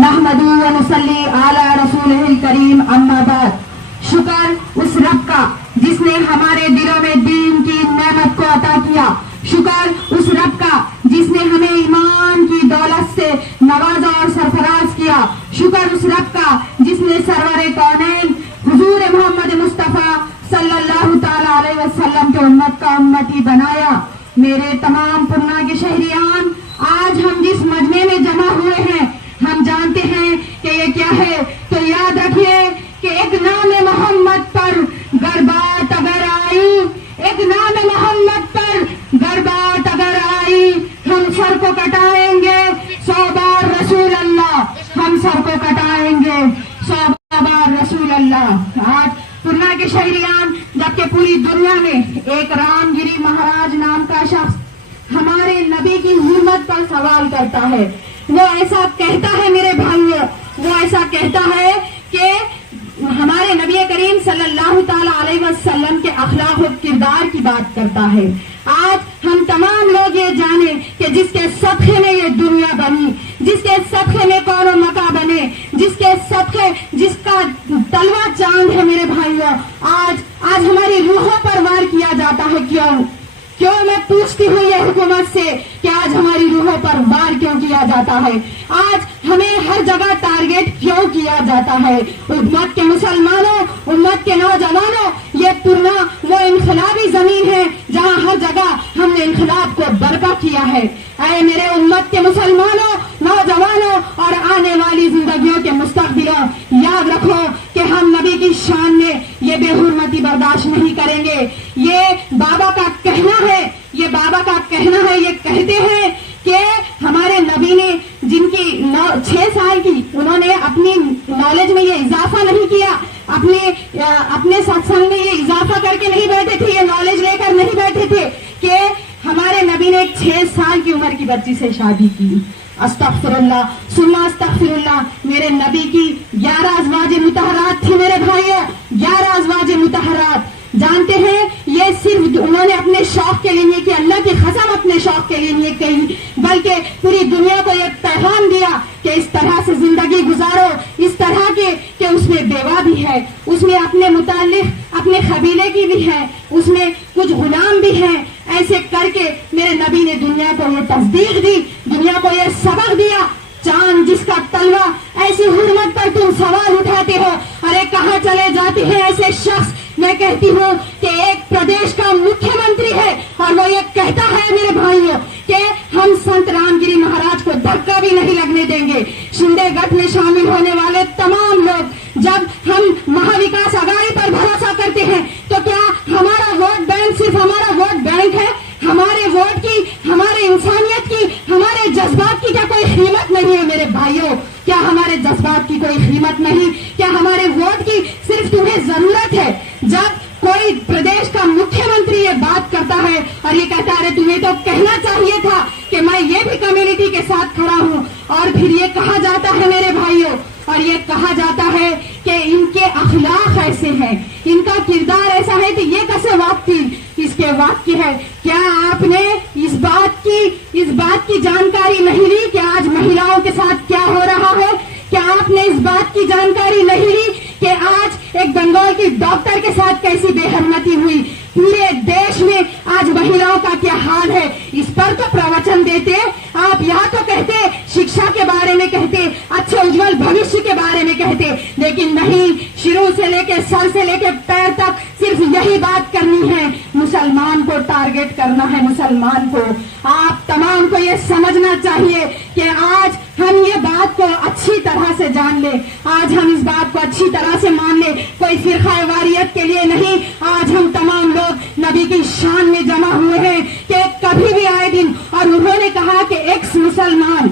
نحمدہ و نصلی علی رسولہ الکریم اما بعد۔ شکر اس رب کا جس نے ہمارے دلوں میں دین کی نعمت کو عطا کیا، شکر اس رب کا جس نے ہمیں ایمان کی دولت سے نوازا اور سرفراز کیا، شکر اس رب کا جس نے سرور کونین حضور محمد مصطفیٰ صلی اللہ تعالی علیہ وسلم کے امت کا امتی بنایا۔ میرے تمام پرنا کے شہریان، آج ہم جس مجمع میں جمع ہوئے ہیں، ہم جانتے ہیں کہ یہ کیا ہے، تو یاد رکھیے کہ ایک نام محمد پر گر بات اگر آئی، ایک نام محمد پر گر بات اگر آئی، ہم سر کو کٹائیں گے 100 بار رسول اللہ، ہم سر کو کٹائیں گے 100 بار رسول اللہ۔ آج پرنا کے شہریان، جبکہ پوری دنیا میں ایک رام گری مہاراج نام کا شخص ہمارے نبی کی حرمت پر سوال کرتا ہے، وہ ایسا کہتا ہے میرے بھائیوں، وہ ایسا کہتا ہے کہ ہمارے نبی کریم صلی اللہ تعالی علیہ وسلم کے اخلاق و کردار کی بات کرتا ہے۔ آج ہم تمام لوگ یہ جانیں کہ جس کے صدقے میں یہ دنیا بنی، جس کے صدقے میں کون و مکہ بنے، جس کے صدقے جس کا تلوہ چاند ہے میرے بھائیوں، آج ہماری روحوں پر وار کیا جاتا ہے۔ کیوں میں پوچھتی ہوں یہ حکومت سے کہ آج ہماری روحوں پر وار کیوں کیا جاتا ہے؟ آج ہمیں ہر جگہ ٹارگیٹ کیوں کیا جاتا ہے؟ امت کے مسلمانوں، امت کے نوجوانوں، یہ پورنا وہ انقلابی زمین ہے جہاں ہر جگہ ہم نے انقلاب کو برپا کیا ہے۔ اے میرے امت کے مسلمانوں، نوجوانوں اور آنے والی زندگیوں کے مستقبلوں، یاد رکھو کہ ہم نبی کی شان میں یہ بے حرمتی برداشت نہیں کریں گے۔ یہ بابا کا کہنا ہے، یہ بابا کا کہنا ہے، یہ کہتے ہیں کہ ہمارے نبی نے جن کی 6 سال کی، انہوں نے اپنی نالج میں یہ اضافہ نہیں کیا، اپنے ستسنگ میں یہ اضافہ کر کے نہیں بیٹھے تھے، یہ نالج لے کر نہیں بیٹھے تھے کہ ہمارے نبی نے 6 سال کی عمر کی بچی سے شادی کی۔ استغفر اللہ ثم استغفر اللہ۔ میرے نبی کی 11 ازواج مطہرات تھی میرے بھائیوں، 11 ازواج مطہرات۔ جانتے ہیں یہ صرف انہوں نے اپنے شوق کے لیے نہیں کیا، اللہ کی قسم اپنے شوق کے لیے نہیں کہی، بلکہ پوری دنیا کو یہ پیغام دیا کہ اس طرح سے زندگی گزارو، اس طرح کے کہ اس میں بیوہ بھی ہے، اس میں اپنے متعلق اپنے قبیلے کی بھی ہے، اس میں کچھ غلام بھی ہیں۔ ایسے کر کے میرے نبی نے دنیا کو یہ تصدیق دی، دنیا کو یہ سبق دیا۔ چاند جس کا تلوہ، ایسی حرمت پر تم سوال اٹھاتے ہو، ارے کہاں چلے جاتے ہیں ایسے شخص؟ میں کہتی ہوں کہ ایک پردیش کا مکھیہ منتری ہے اور وہ یہ کہتا ہے میرے بھائیوں کہ ہم سنت رام گری مہاراج کو دھکا بھی نہیں لگنے دیں گے۔ شندے گٹھ میں شامل ہونے والے تمام لوگ جب ہم مہا وکاس اگاڑی پر بھروسہ کرتے ہیں تو کیا ہمارا ووٹ بینک صرف ہمارا ووٹ بینک ہے؟ ہمارے ووٹ کی، ہمارے انسانیت کی، ہمارے جذبات کی کیا کوئی قیمت نہیں ہے میرے بھائیوں؟ کیا ہمارے جذبات کی کوئی قیمت نہیں؟ کیا ہمارے ووٹ کی صرف تمہیں ضرورت ہے؟ جب کوئی پردیش کا مکھیہ منتری یہ بات کرتا ہے اور یہ کہتا ہے تمہیں تو کہنا چاہیے تھا کہ میں یہ بھی کمیونٹی کے ساتھ کھڑا ہوں، اور پھر یہ کہا جاتا ہے میرے بھائیوں، اور یہ کہا جاتا ہے کہ ان کے اخلاق ایسے ہیں، ان کا کردار ایسا ہے کہ یہ کیسے واقعی اس کے واقعی ہے۔ کیا آپ نے اس بات کی جانکاری نہیں لی کہ آج مہیلاؤں کے ساتھ کیا ہو رہا ہے؟ کیا آپ نے اس بات کی جانکاری نہیں لی کہ آج ایک بنگال کی ڈاکٹر کے ساتھ کیسی بے حرمتی ہوئی؟ پورے دیش میں آج مہیلاؤں کا کیا حال ہے؟ اس پر تو پروچن دیتے آپ، یہاں تو کہتے شکشا کے بارے میں کہتے، اچھے اجول بھوشیہ کے بارے میں کہتے، لیکن نہیں، شروع سے لے کے سر سے لے کے پیر تک صرف یہی بات کرنی ہے، مسلمان کو ٹارگٹ کرنا ہے، مسلمان کو۔ آپ تمام کو یہ سمجھنا چاہیے کہ آج ہم یہ بات کو اچھی طرح سے جان لیں، آج ہم اس بات کو اچھی طرح سے مان لیں، کوئی فرقہ واریت کے لیے نہیں، آج ہم تمام لوگ نبی کی شان میں جمع ہوئے ہیں کہ کبھی بھی آئے دن، اور انہوں نے کہا کہ ایکس مسلمان،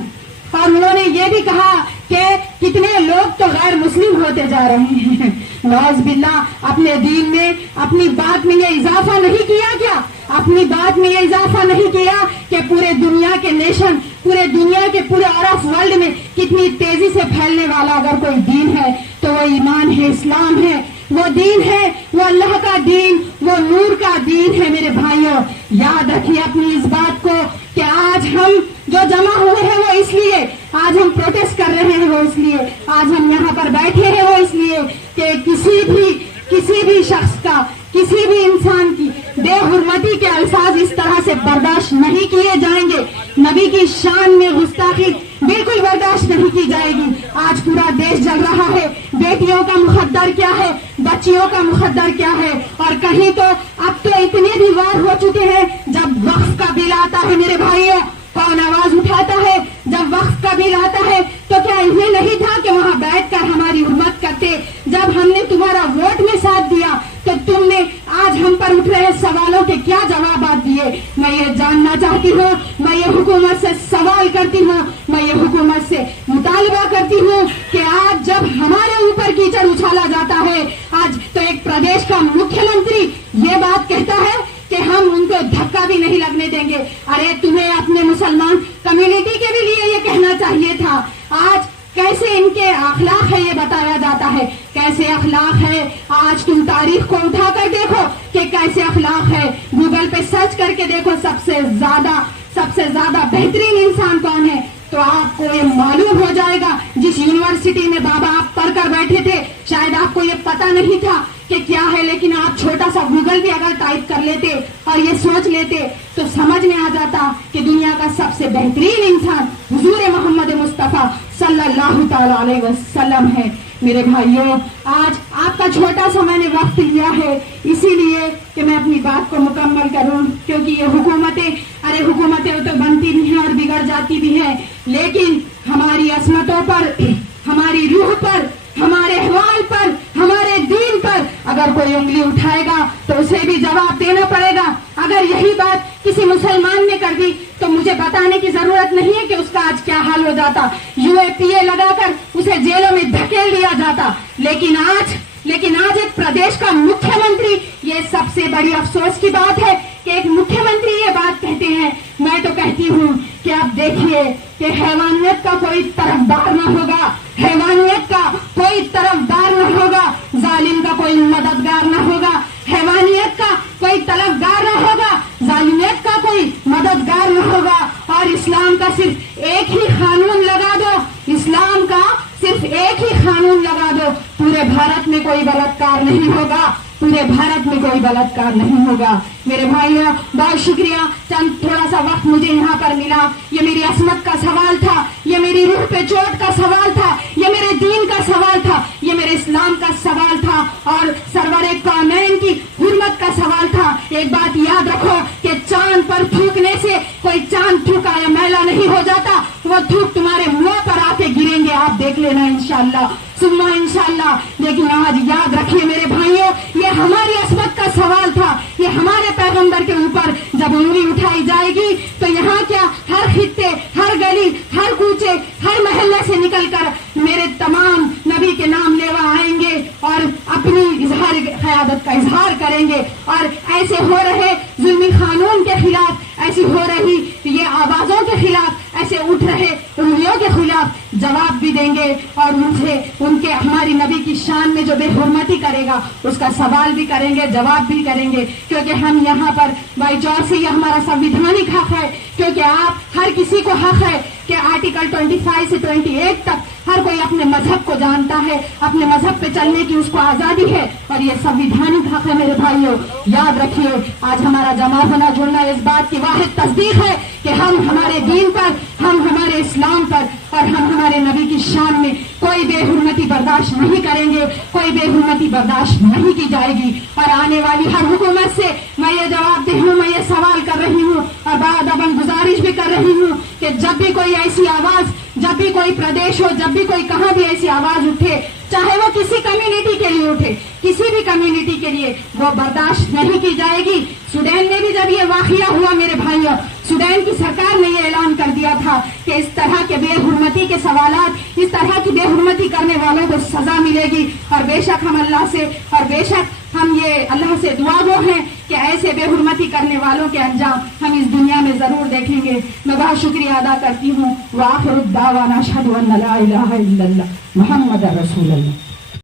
اور انہوں نے یہ بھی کہا کہ کتنے لوگ تو غیر مسلم ہوتے جا رہے ہیں۔ نعوذ باللہ، اپنے دین میں اپنی بات میں یہ اضافہ نہیں کیا کیا؟ اپنی بات میں یہ اضافہ نہیں کیا کہ پورے دنیا کے نیشن، پورے دنیا کے پورے عرب ورلڈ میں کتنی تیزی سے پھیلنے والا اگر کوئی دین ہے تو وہ ایمان ہے، اسلام ہے، وہ دین ہے، وہ اللہ کا دین، وہ نور کا دین ہے میرے بھائیوں۔ یاد رکھیے اپنی اس بات کو کہ آج ہم جو جمع ہوئے ہیں وہ اس لیے آج ہم پروٹیسٹ کر رہے ہیں وہ اس لیے، آج ہم یہاں پر بیٹھے ہیں وہ اس لیے کہ کسی بھی شخص کا، کسی بھی انسان کی بے حرمتی کے الفاظ اس طرح سے برداشت نہیں کیے جائیں گے. نبی کی شان میں گستاخی بالکل برداشت نہیں کی جائے گی. آج پورا دیش جل رہا ہے، بیٹیوں کا مقدر کیا ہے، بچیوں کا مقدر کیا ہے، اور کہیں تو اب تو اتنے بھی وار ہو چکے ہیں. جب وقف کا بل آتا ہے میرے بھائیوں، کون آواز اٹھاتا ہے؟ جب وقف کا بل آتا ہے تو کیا انہیں نہیں تھا کہ وہاں بیٹھ کر ہماری حرمت کرتے؟ جب ہم نے تمہارا ووٹ میں ساتھ دیا تو تم نے آج ہم پر اٹھ رہے سوالوں کے کیا جوابات دیے؟ میں یہ جاننا چاہتی ہوں، میں یہ حکومت سے سوال کرتی ہوں، میں یہ حکومت سے مطالبہ کرتی ہوں کہ آج جب ہمارے اوپر کیچڑ اچھالا جاتا ہے، آج تو ایک پردیش کا مکھیہ منتری یہ بات کہتا ہے کہ ہم ان کو دھکا بھی نہیں لگنے دیں گے. ارے تمہیں اپنے مسلمان کمیونٹی کے بھی لیے یہ کہنا چاہیے تھا. آج کیسے ان کے اخلاق ہے یہ بتایا جاتا ہے، کیسے اخلاق ہے. آج تم تاریخ کو اٹھا کر دیکھو کہ کیسے اخلاق ہے. گوگل پہ سرچ کر کے دیکھو سب سے زیادہ بہترین انسان کون ہے، تو آپ کو یہ معلوم ہو جائے گا. جس یونیورسٹی میں بابا آپ پڑھ کر بیٹھے تھے، شاید آپ کو یہ پتا نہیں تھا کہ کیا ہے، لیکن آپ چھوٹا سا گوگل بھی اگر ٹائپ کر لیتے اور یہ سوچ لیتے تو سمجھ میں آ جاتا کہ دنیا کا سب سے بہترین انسان حضور محمد مصطفیٰ صلی اللہ تعالی علیہ وسلم ہے. میرے بھائیوں، آج آپ کا چھوٹا سا میں نے وقت لیا ہے اسی لیے کہ میں اپنی بات کو مکمل کروں، کیونکہ یہ حکومتیں تو بنتی بھی ہیں اور بگڑ جاتی بھی ہیں، لیکن ہماری عصمتوں پر، ہماری روح پر، ہمارے احوال پر، ہمارے دین پر اگر کوئی انگلی اٹھائے گا تو اسے بھی جواب دینا پڑے گا. اگر یہی بات کسی مسلمان نے کر دی تو مجھے بتانے کی ضرورت نہیں ہے کہ اس کا آج کیا حال ہو جاتا. UAPA لگا کر اسے جیلوں میں دھکیل دیا جاتا. لیکن آج ایک پردیش کا مکھیہ منتری، یہ سب سے بڑی افسوس کی بات ہے کہ ایک مکھیہ منتری یہ بات کہتے ہیں. میں تو کہتی ہوں کہ آپ دیکھیے کہ حیوانیت کا کوئی طرفدار نہ ہوگا، حیوانیت کا کوئی طرفدار نہ ہوگا، ظالم کا کوئی مددگار نہ ہوگا، حیوانیت کا کوئی طلبگار نہ ہوگا، ظالمیت کا کوئی مددگار نہ ہوگا. اور اسلام کا صرف ایک ہی قانون لگا دو، اسلام کا صرف ایک ہی قانون لگا دو، پورے بھارت میں کوئی بلاత్కాر نہیں ہوگا، پورے بھارت میں کوئی بلاత్కాر نہیں ہوگا. میرے بھائیوں، بہت شکریہ. چند تھوڑا سا وقت مجھے یہاں پر ملا. یہ میری عصمت کا سوال تھا، یہ میری روح پہ چوٹ کا سوال تھا، یہ میرے دین کا سوال تھا، یہ میرے اسلام کا سوال تھا اور سرور کونین کی حرمت کا سوال تھا. ایک بات یاد رکھو کہ چاند پر تھوکنے سے کوئی چاند تھوکا یا میلا نہیں ہو جاتا، وہ تھوک تمہارے منہ پر آ کے گریں گے. آپ دیکھ لینا انشاءاللہ ثم انشاءاللہ. لیکن آج یاد رکھیے میرے بھائیوں، یہ ہماری عصمت کا سوال تھا. یہ ہمارے پیغمبر کے اوپر جب انگلی اٹھائی جائے گی تو یہاں کیا ہر خطے، ہر گلی، ہر کوچے، ہر محلے سے نکل کر میرے تمام نبی کے نام لیوا آئیں گے اور اپنی اظہار قیادت کا اظہار کریں گے. اور ایسے ہو رہے ظلمی قانون کے خلاف، ایسی ہو رہی یہ آوازوں کے خلاف، ایسے اٹھ رہے انگلیوں کے خلاف جواب بھی دیں گے اور ان کے ہماری نبی کی شان میں جو بے حرمتی کرے گا اس کا سوال بھی کریں گے، جواب بھی کریں گے. کیونکہ ہم یہاں پر بائی چانس سے یہ ہمارا سنویدھانک حق ہے، کیونکہ آپ ہر کسی کو حق ہے کہ آرٹیکل 25 سے 28 تک ہر کوئی اپنے مذہب کو جانتا ہے، اپنے مذہب پہ چلنے کی اس کو آزادی ہے اور یہ سنویدھانک حق ہے. میرے بھائیوں یاد رکھیے، آج ہمارا جمع ہونا جڑنا اس بات کی واحد تصدیق ہے کہ ہم ہمارے دین پر، ہم ہمارے اسلام پر اور ہم ہمارے نبی کی شان میں کوئی بے حرمتی برداشت نہیں کریں گے، کوئی بے حرمتی برداشت نہیں کی جائے گی. اور آنے والی ہر حکومت سے میں یہ جواب دے ہوں، میں یہ سوال کر رہی ہوں اور بعد گزارش بھی کر رہی ہوں کہ جب بھی کوئی ایسی آواز، جب بھی کوئی پردیش ہو، جب بھی کوئی کہاں بھی ایسی آواز اٹھے، چاہے وہ کسی کمیونٹی کے لیے اٹھے، کسی بھی کمیونٹی کے لیے، وہ برداشت نہیں کی جائے گی. سوڈان میں بھی جب یہ واقعہ ہوا میرے بھائیوں، سوڈان کی سرکار نے یہ اعلان کر دیا تھا کہ اس طرح کے بے حرمتی کے سوالات، اس طرح کی بے حرمتی کرنے والوں کو سزا ملے گی. اور بے شک ہم اللہ سے، اور بے شک ہم یہ اللہ سے دعا گو ہیں کہ ایسے بے حرمتی کرنے والوں کے انجام ہم اس دنیا میں ضرور دیکھیں گے. میں بہت شکریہ ادا کرتی ہوں. وآخر الدعوانا اشہد ان لا الہ الا اللہ محمد رسول اللہ.